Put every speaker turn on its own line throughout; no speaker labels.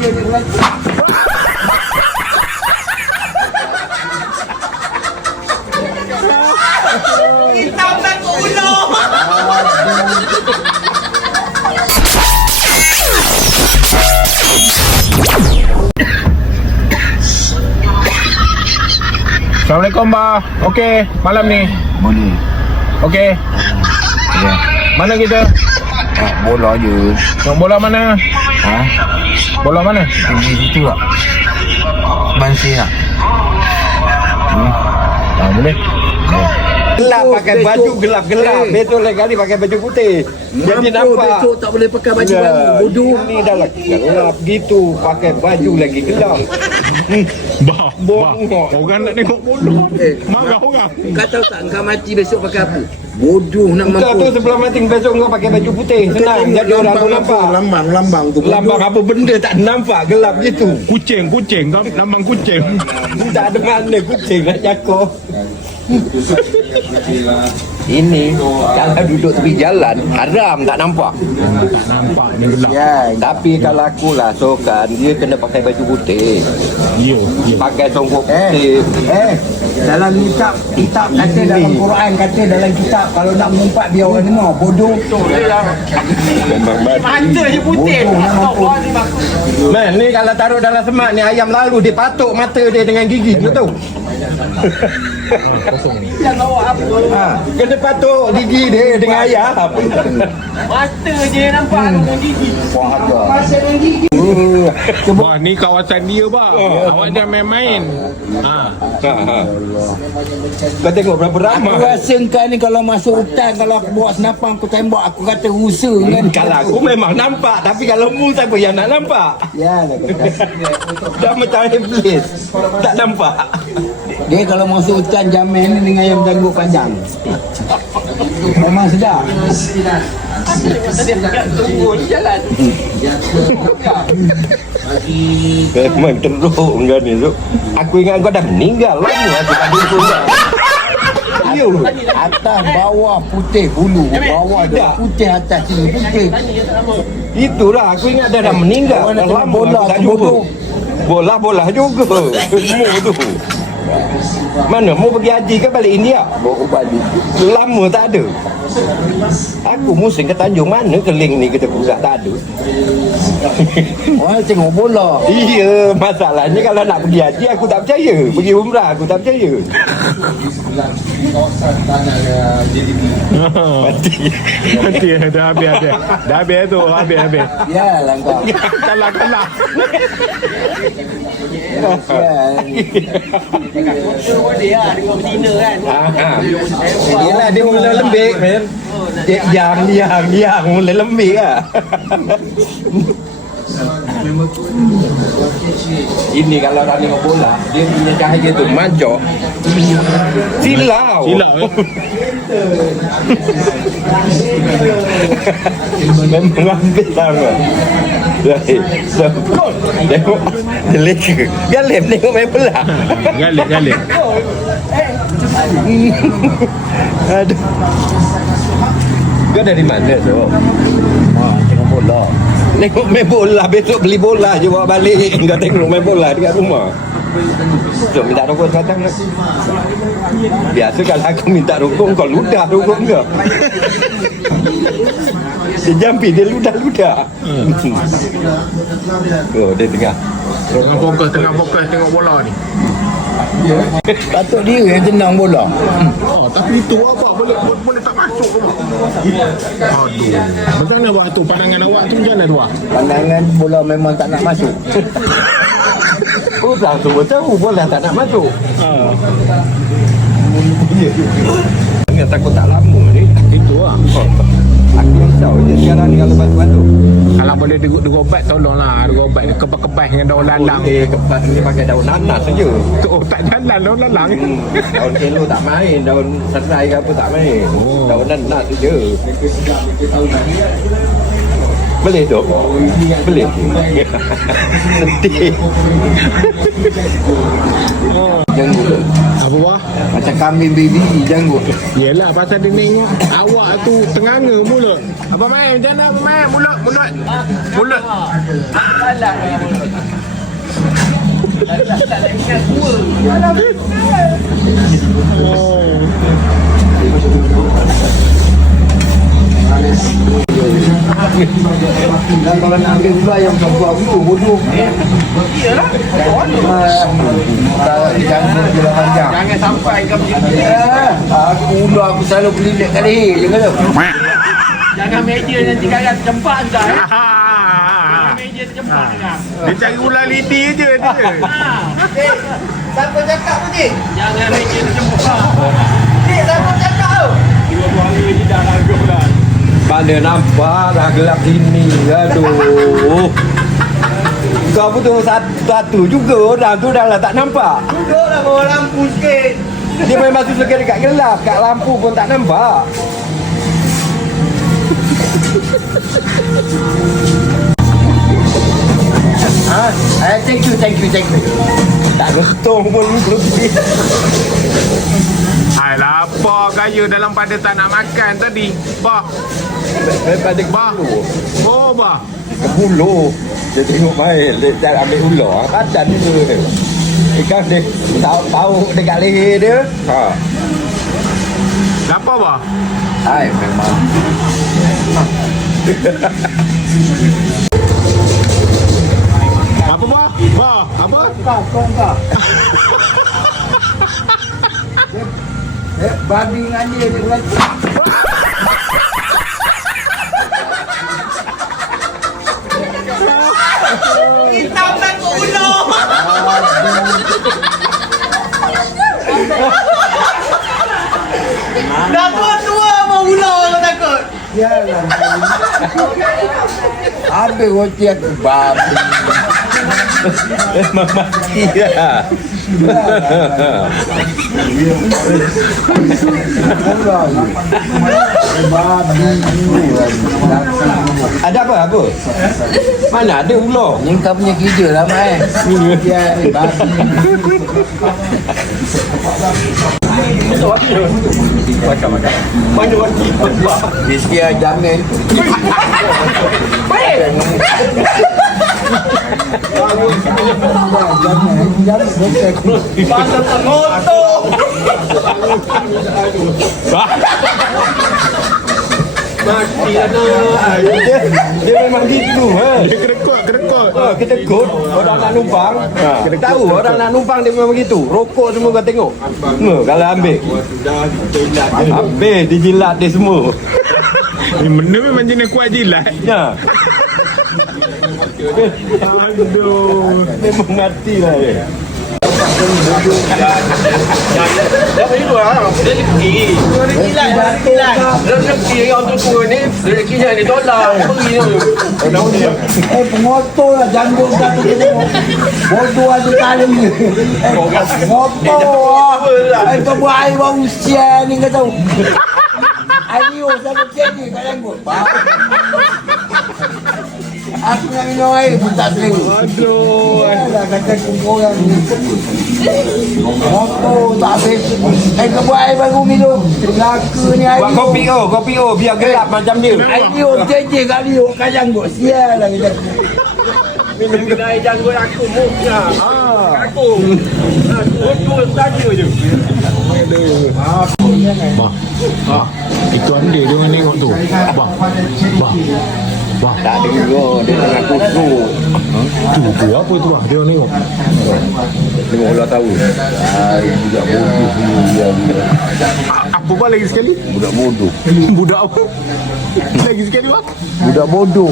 Hitam dan ulo.
Assalamualaikum, Bah. Okey, malam ni.
Boleh.
Okey.
Ya.
Mana kita?
Bola je.
Nak bola mana?
Ha?
Bola mana?
Di situ tak? Bansi tak?
Boleh.
Gelap pakai baju gelap-gelap. Besok lain kali pakai baju putih. Jadi nampak.
Besok tak boleh pakai baju
Ya,
baru. Bodoh.
Ini dah lah gelap gitu. Pakai baju lagi gelap.
Bah, orang nak tengok bola. Marah orang.
Kau tahu tak kau mati besok pakai apa? Bodoh nak
Kau tu
mampus.
sebelum mati besok kau pakai baju putih. Senang. Jadi orang tu nampak.
Lambang tu.
Lambang apa benda tak nampak. Gelap gitu.
Kucing kau lambang kucing.
Tak ada mana kucing nak jakoh. Ini kalau duduk tepi jalan haram tak nampak.
Nampak ni gelap.
Ya,
Tapi kalau aku lah sokan dia kena pakai baju putih.
Ya.
Pakai songkok putih.
dalam kitab kata dalam Quran kata dalam kitab kalau nak mengumpat biar orang dengar. Bodoh.
Memang mata je putih. Man, ni kalau taruh dalam semak ni ayam lalu dia patuk mata dia dengan gigi tu tahu. Kena patuk gigi dia dengan ayam.
Mata je nampak dengan gigi.
Wah, ni kawasan dia, Bah. Awak jangan main-main.
Kau tengok berapa
Aku
ramai.
rasa kau ni kalau masuk hutan kalau aku bawa senapang aku tembak aku kata rusa kan.
Kalau aku memang nampak. Tapi kalau mu siapa yang nak nampak?
Ya lah kata.
Dah macam iblis. Tak nampak.
Dia kalau masuk hutan jamin ni dengan ayam janggut panjang. Memang sedap.
Memang teruk kau ni tu. Aku ingat kau dah meninggal lama aku tak jumpa kau. Ya.
Atas bawah putih bulu. Bawah dia putih atas sini putih.
Itulah aku ingat dah meninggal.
Orang nak
Dah
tengok
lama
bola
aku tak
tu
jumpa.
bodoh.
Bola juga. Mu tu. Mana mu pergi haji ke balik India?
Bawa balik.
Lama tak ada. Aku musim ke Tanjung mana ke link ni kita pula tak ada.
Orang tengok bola.
Iya, masalahnya kalau nak pergi haji aku tak percaya. Pergi umrah aku tak percaya.
Mati dah habis. Dah habis tu, habis.
Ya lah kau.
Kalah.
Ya.
Dia dengan betina kan.
Yelah dia mula lembik men. Yang mula lembik lah. Ini kalau orang tengok bola dia punya cahaya tu mancok. Silau. Memang ambil sama. Tengok Malaysia. Galip tengok main bola.
Galip.
Aduh. Kau dari mana tu?
Tengok bola.
Tengok main bola. Besok beli bola je bawa balik. Kau tengok main bola dekat rumah. Jom minta rokok sekarang nak. Biasa kalau aku minta rokok kau ludah rokok kau. Dia jampi dia ludah. Oh dia tengah.
Tengah fokus tengok bola ni.
Patut dia yang tenang bola.
Tapi itu apa boleh tak masuk ke, Bah? Aduh. Macam mana, Bah, tu pandangan awak tu macam mana tu, Bah?
Pandangan bola memang tak nak masuk.
Orang semua tahu bola tak nak masuk. Jangan takut tak lama ni.
Itu lah.
Aku risau je sekarang ni kalau batu-batu.
Kalau boleh digobat tolonglah. Digobat kebas-kebas dengan daun lalang.
Boleh kepas ni pakai daun nanas saja.
Oh, tak jalan daun lalang.
Daun kelo tak main, daun serai ke apa tak main.
Oh.
Daun nanas saja. Boleh dok? Boleh. Nanti.
Janggut.
Apa bah?
Macam kambing baby janggut.
Yelah pasal dia tengok awak tu tenganga mulut. Apa main? Macam mana apa main? Mulut.
Dan kalau nak ambil pula yang buat begitu bodoh.
Iyalah.
Kalau dijanggut dia panjang.
Jangan sampai kau macam ni.
Aku udah aku selalu pelilit kat leher je kata.
Jangan media nanti karat cempak entah eh. Media tercempak kan.
Dia cari ular lidi je dia.
Siapa cakap tu Cik? Jangan media tercempak. Cik, siapa cakap tu? Dua-dua hari lagi dah lagu dah.
Mana nampak dah gelap sini. Aduh. Kau betul satu juga orang tu dah lah tak nampak.
Duduk dah bawa lampu sikit.
Dia memang tu dekat gelap. Kat lampu pun tak nampak.
Thank you.
Tak gentong pun lebih.
Alah apa gaya dalam pada tak nak makan tadi. Bah.
Daripada
Bah. Oh bah.
ke bulu. Dia tengok main. Dia ambil ular. Badan dia. Ikan dia tahu dekat leher dia. Ha.
Apa bah?
Hai memang.
Apa bah? Bah, apa?
Kau. Babi dengan dia bukan.
Hitam takut ular. Dah tua-tua mau ular kau takut.
Yalah. Habis roti aku babi.
Memang mati lah. Ada apa? Mana ada ular?
Ni kau punya kerja lah Mai. Dia ni babi.
Macam-macam. Mana wajib buat?
Dia sekian jamin.
Pasal termotor.
Mati lah tu. Dia memang gitu.
Dia kerekut.
Kita kod orang nak numpang. Tahu orang nak numpang dia memang gitu. Rokok semua kau tengok. Kalau ambil. Habis dijilat dia semua.
Ni benda memang jenis kuat jilat.
Ya.
Aduh.
Memang mati lah dia.
Apa itu ah? Rezeki. Rezeki yang tua ni, rezekinya ni tolak. Pergi tu.
Pengotor lah janggut satu dia tengok. Bodoh ada tali. Pengotor lah. Kau buat air bau usia ni kau tahu. Ayo sama jadi kau janggut. Aku nak minum air pun tak selera.
Aduh.
Dah kata kumpul orang ni. Motor tak habis. Kau buat air baru minum. Laka ni air.
Buat kopi biar gelap macam dia.
Ayo jeje kali kau janggut. Sial lah kita.
Minum air janggut aku muknya. Aku. Aku saja je.
Bah. Itu anda jangan tengok tu. Bah.
Tak ada juga. Dia tengah kusuk.
Tu apa tu bah? Dia tengok.
Tengok ular tahu.
Budak bodoh dia.
Apa bah lagi sekali?
Budak bodoh.
Budak apa? Lagi sekali bah?
Budak bodoh.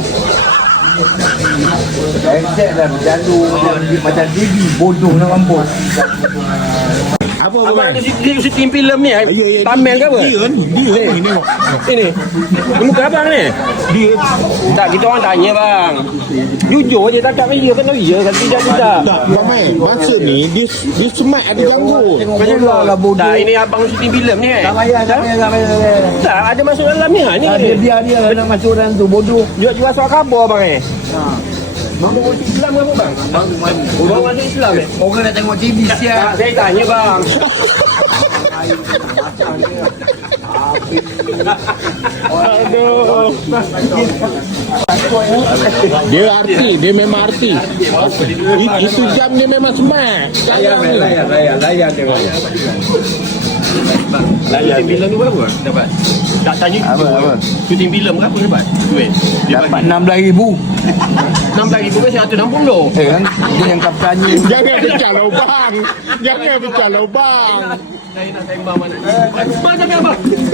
Ejek lah berjalu macam TV bodoh nak mampus.
Apa
Abang
bang?
ada syuting filem ni. Pamer ke apa?
Dia ni tengok.
Ini. Muka abang ni.
Dia
Tak, kita orang tanya bang. Jujur je tak ya kan ya kan tidak.
tak ramai. Maksud ni dia smart ada ganggu.
Tengok bola lah bodoh.
Tak, ini abang syuting filem ni.
Tak payah.
Tak, ada masuk dalam ni ni.
Dia biar dia nak masuk dalam tu bodoh.
Jual surat khabar bang Mama orang Islam ke apa bang? Orang masuk Islam
Orang nak tengok TV siap.
Saya tanya bang.
Aduh. Dia arti, dia memang arti. Itu jam dia memang smart.
Layan dia.
Syuting filem ni berapa dapat? Tak tanya
Apa?
Syuting filem berapa dapat? Duit.
Dapat 16,000.
16,000 ke 160?
Kan? Dia yang kaptennya.
Jangan pecah lubang. Jangan pecah lubang.
Saya nak sembang mana? Macam apa?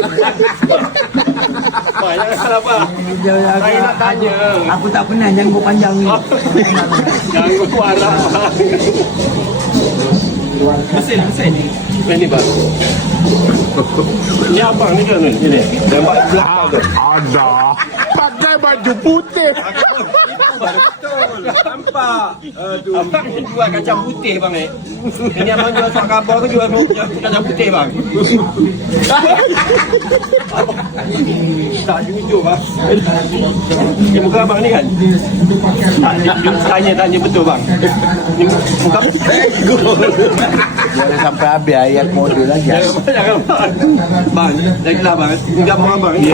Banyak salah apa? Saya nak tanya.
Aku tak pernah janggut panjang ni.
Jangan kuarah. Mesin. Ini bang. Ni abang ni kan ni? Tembak belakang tu.
Ada. Pakai baju putih.
Nampak. Abang ni jual kacang putih bang Ini abang jual surat khabar ke jual kacang putih bang? Tak jujur bang. Ni muka abang ni kan? Tanya betul bang. Ni muka
Jangan sampai habis ayat model lagi.
Jangan bang. Bang, janganlah bang. Enggak mau abang ni.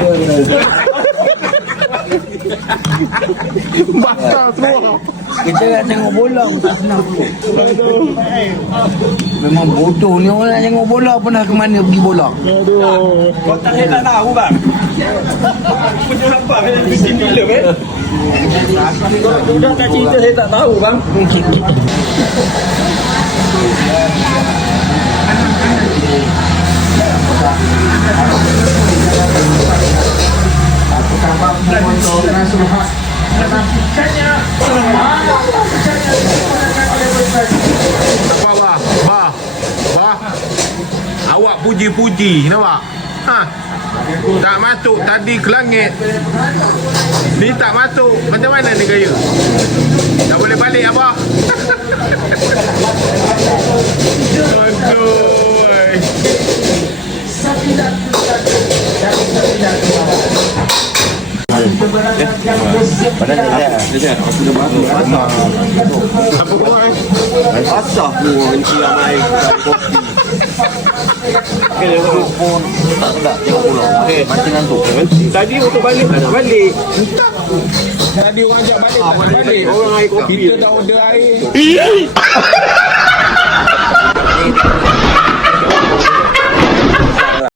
Basah semua.
Kita nak tengok bola pun tak senang. Memang bodoh ni orang nak tengok bola pernah ke mana pergi bola.
Aduh.
Kotak saya tak tahu bang. Punya abang ni bikin filem Sudah tak cerita saya tak tahu bang.
Bah. Awak puji-puji, nampak? Ha. Tak masuk tadi ke langit. Ni tak masuk. Macam mana ni gaya? Tak boleh balik abah. Aduh.
Asah pun siang air kopi.
Pun tak sedap tengok bola. Mati ngantuk.
Tadi untuk balik.
Tadi orang ajak balik.
Orang air kopi.
Kita dah order air.